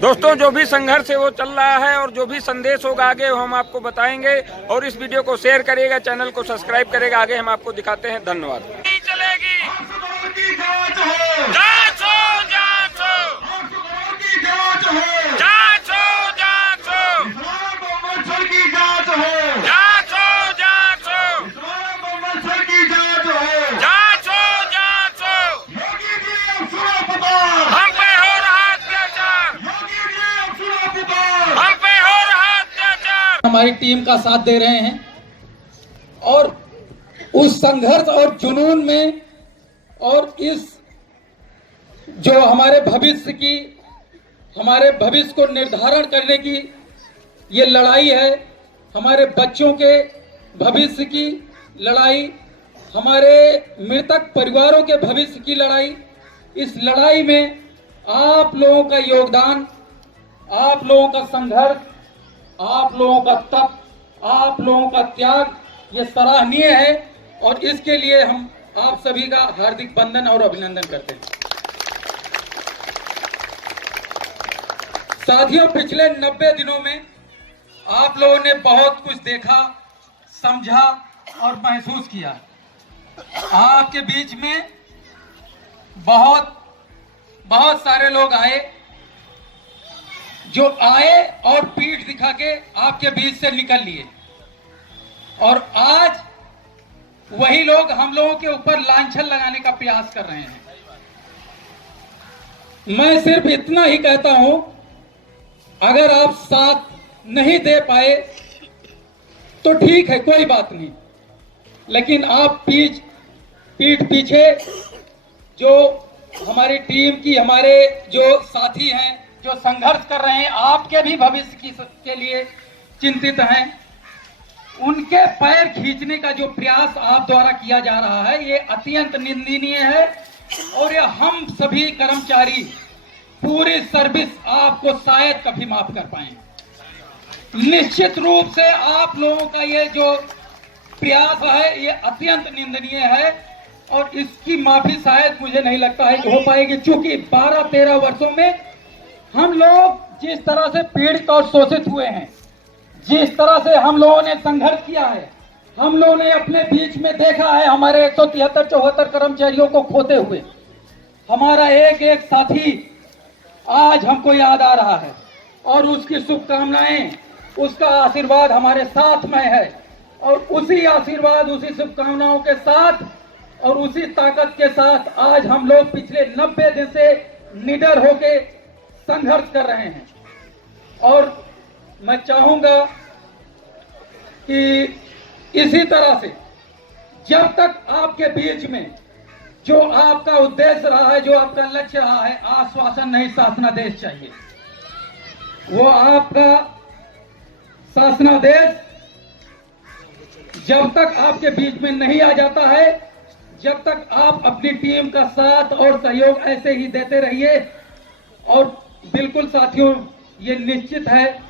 दोस्तों जो भी संघर्ष है वो चल रहा है और जो भी संदेश होगा आगे हम आपको बताएंगे। और इस वीडियो को शेयर करिएगा, चैनल को सब्सक्राइब करेगा, आगे हम आपको दिखाते हैं। धन्यवाद। चलेगी हमारी टीम का साथ दे रहे हैं और उस संघर्ष और जुनून में और इस जो हमारे भविष्य को निर्धारण करने की ये लड़ाई है, हमारे बच्चों के भविष्य की लड़ाई, हमारे मृतक परिवारों के भविष्य की लड़ाई। इस लड़ाई में आप लोगों का योगदान, आप लोगों का संघर्ष, आप लोगों का तप, आप लोगों का त्याग ये सराहनीय है और इसके लिए हम आप सभी का हार्दिक वंदन और अभिनंदन करते हैं। साथियों, पिछले 90 दिनों में आप लोगों ने बहुत कुछ देखा, समझा और महसूस किया। आपके बीच में बहुत सारे लोग आए जो आए और पीठ दिखा के आपके बीच से निकल लिए, और आज वही लोग हम लोगों के ऊपर लांछन लगाने का प्रयास कर रहे हैं। मैं सिर्फ इतना ही कहता हूं, अगर आप साथ नहीं दे पाए तो ठीक है, कोई बात नहीं, लेकिन आप पीठ पीछे जो हमारी टीम की हमारे जो साथी हैं जो संघर्ष कर रहे हैं, आपके भी भविष्य के लिए चिंतित हैं, उनके पैर खींचने का जो प्रयास आप द्वारा किया जा रहा है ये अत्यंत निंदनीय है। और ये हम सभी कर्मचारी पूरी सर्विस आपको शायद कभी माफ कर पाए। निश्चित रूप से आप लोगों का ये जो प्रयास है ये अत्यंत निंदनीय है और इसकी माफी शायद मुझे नहीं लगता है कि हो पाएगी, क्योंकि 12-13 वर्षों में हम लोग जिस तरह से पीड़ित और शोषित हुए हैं, जिस तरह से हम लोगों ने संघर्ष किया है, हम लोगों ने अपने बीच में देखा है हमारे 173-74 कर्मचारियों को खोते हुए। हमारा एक एक साथी आज हमको याद आ रहा है और उसकी शुभकामनाएं, उसका आशीर्वाद हमारे साथ में है। और उसी आशीर्वाद, उसी शुभकामनाओं के साथ और उसी ताकत के साथ आज हम लोग पिछले 90 दिन से निडर होके संघर्ष कर रहे हैं। और मैं चाहूंगा कि इसी तरह से जब तक आपके बीच में जो आपका उद्देश्य रहा है, जो आपका लक्ष्य रहा है, आश्वासन नहीं शासनादेश चाहिए। वो आपका शासनादेश जब तक आपके बीच में नहीं आ जाता है, जब तक आप अपनी टीम का साथ और सहयोग ऐसे ही देते रहिए। और बिल्कुल साथियों, ये निश्चित है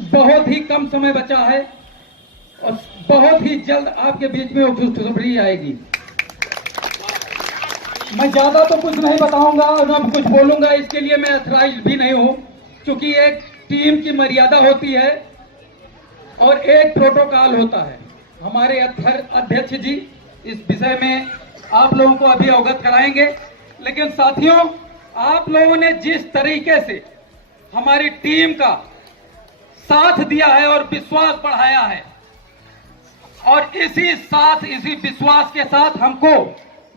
बहुत ही कम समय बचा है और बहुत ही जल्द आपके बीच में खुशखबरी आएगी। मैं ज्यादा तो कुछ नहीं बताऊंगा और ना कुछ बोलूंगा, इसके लिए मैं अथराइज भी नहीं हूं, क्योंकि एक टीम की मर्यादा होती है और एक प्रोटोकॉल होता है। हमारे अध्यक्ष जी इस विषय में आप लोगों को अभी अवगत कराएंगे। लेकिन साथियों, आप लोगों ने जिस तरीके से हमारी टीम का साथ दिया है और विश्वास बढ़ाया है, और इसी विश्वास के साथ हमको,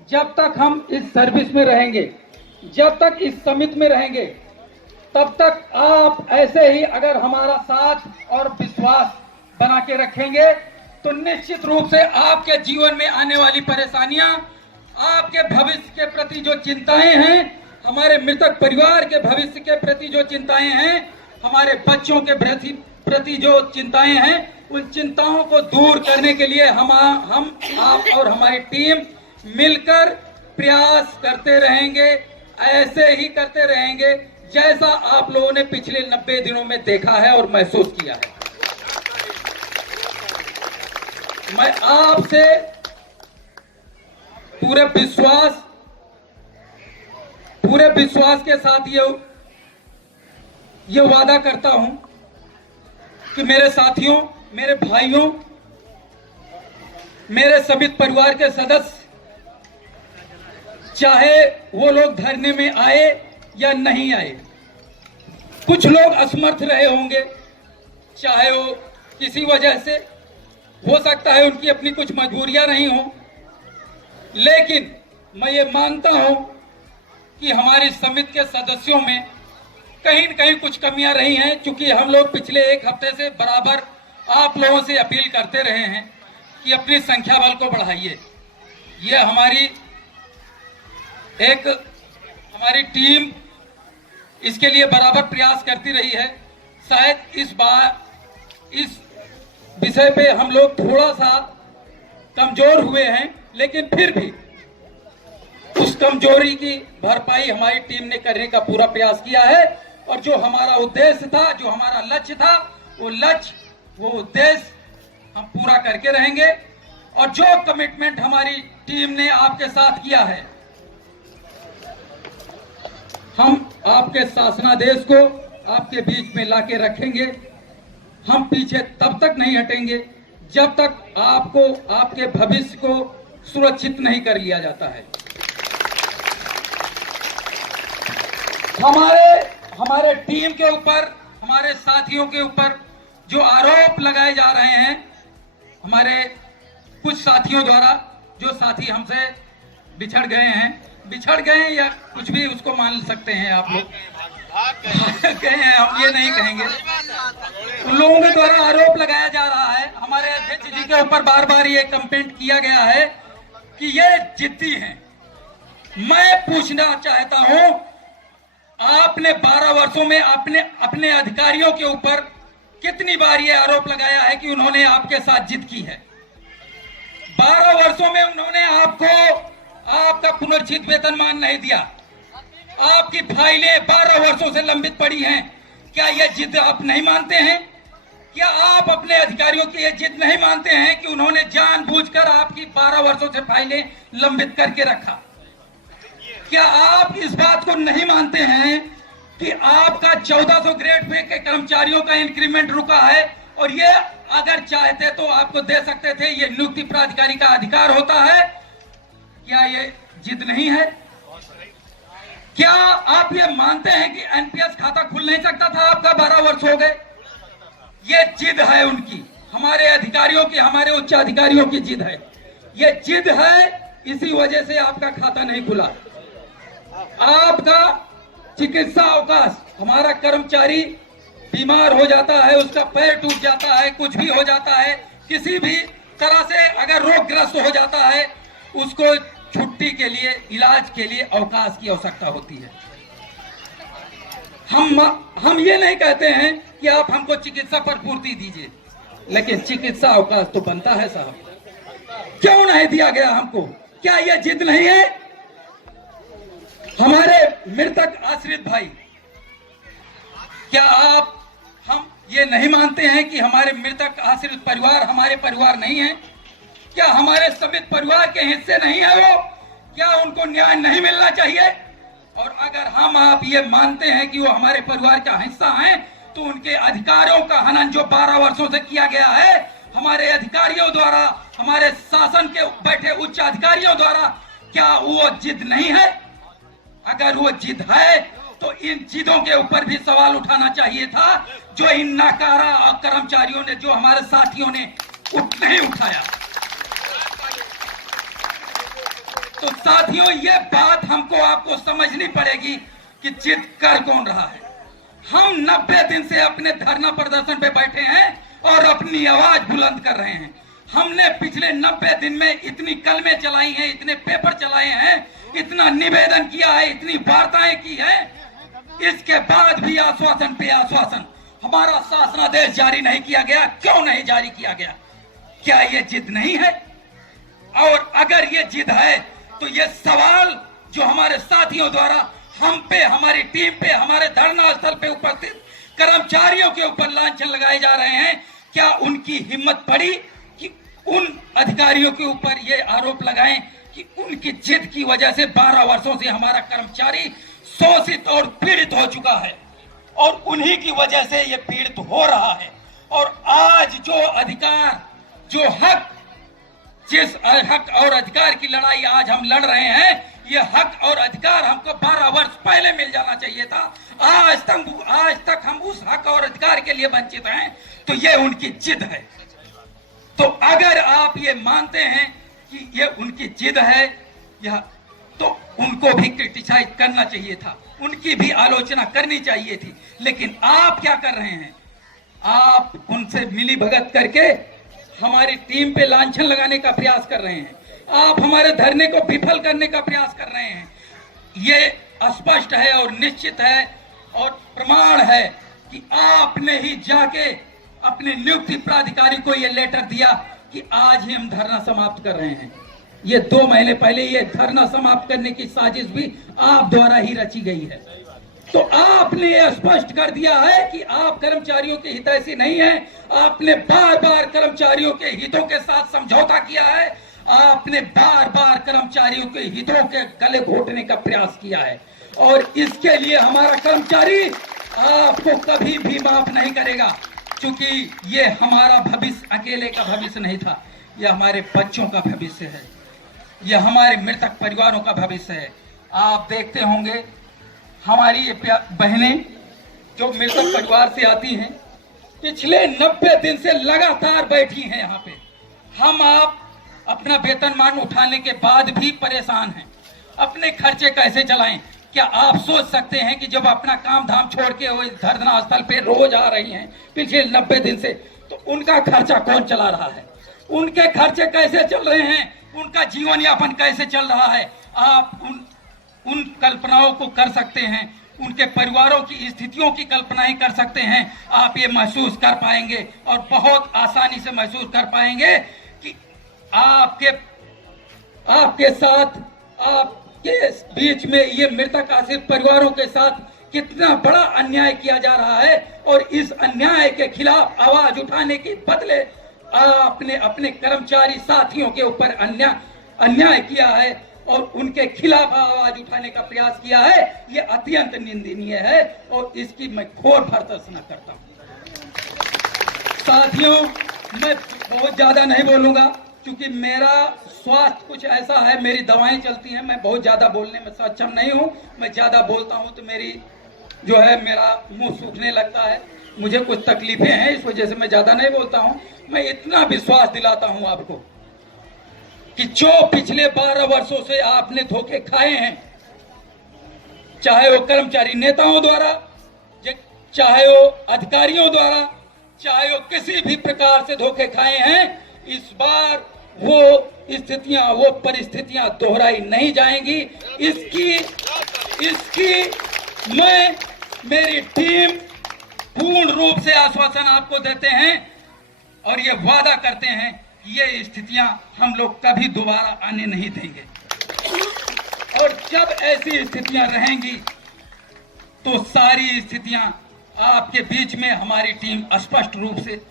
जब तक हम इस सर्विस में रहेंगे, जब तक इस समिति में रहेंगे, तब तक आप ऐसे ही अगर हमारा साथ और विश्वास बना के रखेंगे तो निश्चित रूप से आपके जीवन में आने वाली परेशानियां, आपके भविष्य के प्रति जो चिंताएं हैं, हमारे मृतक परिवार के भविष्य के प्रति जो चिंताएं हैं, हमारे बच्चों के प्रति जो चिंताएं हैं, उन चिंताओं को दूर करने के लिए हम आप और हमारी टीम मिलकर प्रयास करते रहेंगे। ऐसे ही करते रहेंगे जैसा आप लोगों ने पिछले 90 दिनों में देखा है और महसूस किया है। मैं आपसे पूरे विश्वास के साथ ये ये वादा करता हूं कि मेरे साथियों, मेरे भाइयों, मेरे समिति परिवार के सदस्य, चाहे वो लोग धरने में आए या नहीं आए, कुछ लोग असमर्थ रहे होंगे, चाहे वो किसी वजह से, हो सकता है उनकी अपनी कुछ मजबूरियां नहीं हो, लेकिन मैं ये मानता हूं कि हमारी समिति के सदस्यों में कहीं न कहीं कुछ कमियां रही हैं। चूंकि हम लोग पिछले एक हफ्ते से बराबर आप लोगों से अपील करते रहे हैं कि अपनी संख्या बल को बढ़ाइए। ये हमारी टीम इसके लिए बराबर प्रयास करती रही है। शायद इस बार इस विषय पे हम लोग थोड़ा सा कमजोर हुए हैं, लेकिन फिर भी उस कमजोरी की भरपाई हमारी टीम ने करने का पूरा प्रयास किया है। और जो हमारा उद्देश्य था, जो हमारा लक्ष्य था, वो उद्देश्य हम पूरा करके रहेंगे। और जो कमिटमेंट हमारी टीम ने आपके साथ किया है, हम आपके शासनादेश को आपके बीच में लाके रखेंगे। हम पीछे तब तक नहीं हटेंगे जब तक आपको, आपके भविष्य को सुरक्षित नहीं कर लिया जाता है। हमारे टीम के ऊपर, हमारे साथियों के ऊपर जो आरोप लगाए जा रहे हैं, हमारे कुछ साथियों द्वारा, जो साथी हमसे बिछड़ गए या कुछ भी उसको मान सकते हैं आप लोग, गए हैं, हम ये नहीं कहेंगे, उन लोगों के द्वारा आरोप लगाया जा रहा है। हमारे अध्यक्ष जी के ऊपर बार बार ये कंप्लेंट किया गया है कि ये जिद्दी हैं। मैं पूछना चाहता हूं, आपने 12 वर्षों में अपने अधिकारियों के ऊपर कितनी बार ये आरोप लगाया है कि उन्होंने आपके साथ जिद की है? 12 वर्षों में उन्होंने आपका पुनर्चित वेतनमान नहीं दिया। आपकी फाइलें 12 वर्षों से लंबित पड़ी हैं। क्या ये जिद आप नहीं मानते हैं? क्या आप अपने अधिकारियों की ये जिद नहीं मानते हैं कि उन्होंने जानबूझकर आपकी 12 वर्षों से फाइलें लंबित करके रखा? क्या आप इस बात को नहीं मानते हैं कि आपका 1400 ग्रेड पे के कर्मचारियों का इंक्रीमेंट रुका है और ये अगर चाहते तो आपको दे सकते थे? ये नियुक्ति प्राधिकारी का अधिकार होता है। क्या ये जिद नहीं है? क्या आप ये मानते हैं कि एनपीएस खाता खुल नहीं सकता था आपका? 12 वर्ष हो गए। ये जिद है उनकी, हमारे अधिकारियों की, हमारे उच्च अधिकारियों की जिद है। ये जिद है, इसी वजह से आपका खाता नहीं खुला। आपका चिकित्सा अवकाश, हमारा कर्मचारी बीमार हो जाता है, उसका पैर टूट जाता है, कुछ भी हो जाता है, किसी भी तरह से अगर रोगग्रस्त हो जाता है, उसको छुट्टी के लिए, इलाज के लिए अवकाश की आवश्यकता होती है। हम ये नहीं कहते हैं कि आप हमको चिकित्सा पर पूर्ति दीजिए, लेकिन चिकित्सा अवकाश तो बनता है साहब। क्यों नहीं दिया गया हमको? क्या यह जिद नहीं है? हमारे मृतक आश्रित भाई, क्या हम ये नहीं मानते हैं कि हमारे मृतक आश्रित परिवार हमारे परिवार नहीं है? क्या हमारे समिति परिवार के हिस्से नहीं है वो? क्या उनको न्याय नहीं मिलना चाहिए? और अगर आप ये मानते हैं कि वो हमारे परिवार का हिस्सा हैं, तो उनके अधिकारों का हनन जो 12 वर्षों से किया गया है हमारे अधिकारियों द्वारा, हमारे शासन के बैठे उच्च अधिकारियों द्वारा, क्या वो जिद नहीं है? अगर वो जिद है तो इन जिदों के ऊपर भी सवाल उठाना चाहिए था, जो इन नाकारा कर्मचारियों ने, जो हमारे साथियों ने नहीं उठाया। तो साथियों, ये बात हमको आपको समझनी पड़ेगी कि जिद कर कौन रहा है। हम 90 दिन से अपने धरना प्रदर्शन पे बैठे हैं और अपनी आवाज बुलंद कर रहे हैं। हमने पिछले 90 दिन में इतनी कलमें चलाई हैं, इतने पेपर चलाए हैं, इतना निवेदन किया है, इतनी वार्ताएं की है, इसके बाद भी आश्वासन पे आश्वासन। हमारा शासनादेश जारी नहीं किया गया। क्यों नहीं जारी किया गया? क्या ये जिद नहीं है? और अगर ये जिद है तो ये सवाल जो हमारे साथियों द्वारा हम पे, हमारी टीम पे, हमारे धरना स्थल पे उपस्थित कर्मचारियों के ऊपर लांछन लगाए जा रहे हैं, क्या उनकी हिम्मत पड़ी कि उन अधिकारियों के ऊपर ये आरोप लगाएं कि उनकी जिद की वजह से 12 वर्षों से हमारा कर्मचारी शोषित और पीड़ित हो चुका है? और उन्हीं की वजह से ये पीड़ित हो रहा है। और आज जो अधिकार, जो हक, जिस हक और अधिकार की लड़ाई आज हम लड़ रहे हैं, ये हक और अधिकार हमको 12 वर्ष पहले मिल जाना चाहिए था। आज तक हम उस हक और अधिकार के लिए वंचित हैं, तो ये उनकी जिद है। तो अगर आप ये मानते हैं कि ये उनकी जिद है, यह तो उनको भी क्रिटिसाइज करना चाहिए था, उनकी भी आलोचना करनी चाहिए थी। लेकिन आप क्या कर रहे हैं? आप उनसे मिली भगत करके हमारी टीम पे लांछन लगाने का प्रयास कर रहे हैं। आप हमारे धरने को विफल करने का प्रयास कर रहे हैं। ये स्पष्ट है और निश्चित है और प्रमाण है कि आपने ही जाके अपने नियुक्ति प्राधिकारी को ये लेटर दिया कि आज ही हम धरना समाप्त कर रहे हैं। ये 2 महीने पहले ये धरना समाप्त करने की साजिश भी आप द्वारा ही रची गई है। तो आपने ये स्पष्ट कर दिया है कि आप कर्मचारियों के हितैषी नहीं हैं। आपने बार बार कर्मचारियों के हितों के साथ समझौता किया है। आपने बार बार कर्मचारियों के हितों के गले घोटने का प्रयास किया है और इसके लिए हमारा कर्मचारी आपको कभी भी माफ नहीं करेगा, क्योंकि ये हमारा भविष्य अकेले का भविष्य नहीं था, यह हमारे बच्चों का भविष्य है, यह हमारे मृतक परिवारों का भविष्य है। आप देखते होंगे हमारी ये बहनें जो मृतक परिवार से आती हैं, पिछले 90 दिन से लगातार बैठी हैं यहाँ पे। हम आप अपना वेतनमान उठाने के बाद भी परेशान हैं। अपने खर्चे कैसे चलाएं? क्या आप सोच सकते हैं कि जब अपना काम धाम छोड़ के वो इस धरना स्थल पे रोज आ रही हैं पिछले 90 दिन से, तो उनका खर्चा कौन चला रहा है? उनके खर्चे कैसे चल रहे हैं? उनका जीवन यापन कैसे चल रहा है? आप उन कल्पनाओं को कर सकते हैं, उनके परिवारों की स्थितियों की कल्पनाएं कर सकते हैं। आप ये महसूस कर पाएंगे और बहुत आसानी से महसूस कर पाएंगे कि आपके साथ, आपके बीच में ये मृतक आश्रित परिवारों के साथ कितना बड़ा अन्याय किया जा रहा है। और इस अन्याय के खिलाफ आवाज उठाने के बदले आपने अपने कर्मचारी साथियों के ऊपर अन्याय किया है और उनके खिलाफ आवाज उठाने का प्रयास किया है। ये अत्यंत निंदनीय है और इसकी मैं घोर भर्त्सना करता हूं। साथियों, मैं बहुत ज्यादा नहीं बोलूंगा क्योंकि मेरा स्वास्थ्य कुछ ऐसा है, मेरी दवाएं चलती हैं, मैं बहुत ज्यादा बोलने में सक्षम नहीं हूं। मैं ज्यादा बोलता हूं तो मेरा मुंह सूखने लगता है, मुझे कुछ तकलीफें हैं, इस वजह से मैं ज्यादा नहीं बोलता हूं। मैं इतना विश्वास दिलाता हूं आपको कि जो पिछले 12 वर्षों से आपने धोखे खाए हैं, चाहे वो कर्मचारी नेताओं द्वारा, चाहे वो अधिकारियों द्वारा, चाहे वो किसी भी प्रकार से धोखे खाए हैं, इस बार वो स्थितियां, वो परिस्थितियां दोहराई नहीं जाएंगी। इसकी मेरी टीम पूर्ण रूप से आश्वासन आपको देते हैं और ये वादा करते हैं ये स्थितियां हम लोग कभी दोबारा आने नहीं देंगे। और जब ऐसी स्थितियां रहेंगी तो सारी स्थितियां आपके बीच में हमारी टीम स्पष्ट रूप से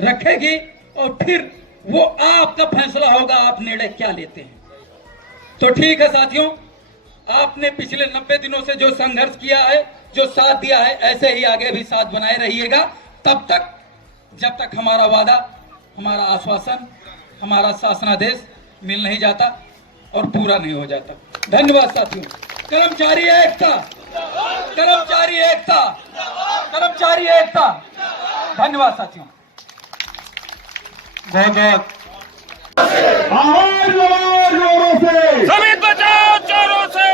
रखेगी और फिर वो आपका फैसला होगा, आप निर्णय क्या लेते हैं। तो ठीक है साथियों, आपने पिछले 90 दिनों से जो संघर्ष किया है, जो साथ दिया है, ऐसे ही आगे भी साथ बनाए रहिएगा, तब तक जब तक हमारा वादा, हमारा आश्वासन, हमारा शासनादेश मिल नहीं जाता और पूरा नहीं हो जाता। धन्यवाद साथियों। कर्मचारी एकता, कर्मचारी एकता, कर्मचारी एकता। धन्यवाद साथियों। बहुत बहुत आवाज लगाओ जोरों से, श्रमिक बचाओ चोरों से,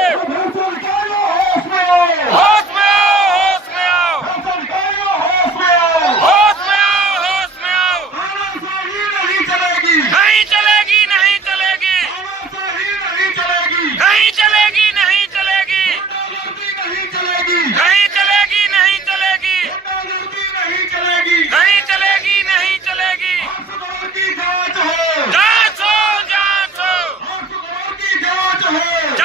सरकारों होश में आओ, होश में आओ, होश में आओ, सरकारों होश में आओ, होश में आओ, होश में आओ। तानाशाही नहीं चलेगी, नहीं चलेगी, नहीं चलेगी, तानाशाही नहीं चलेगी, नहीं चलेगी, नहीं चलेगी, गुंडागर्दी नहीं चलेगी, नहीं चलेगी, नहीं चलेगी, गुंडागर्दी नहीं चलेगी, नहीं चलेगी, नहीं चलेगी। हर्षदौर की जांच हो, जांच हो, जांच हो, हर्षदौर की जांच हो,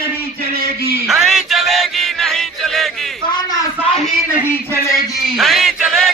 नहीं चलेगी, नहीं चलेगी, नहीं चलेगी, तानाशाही नहीं चलेगी, नहीं चलेगी।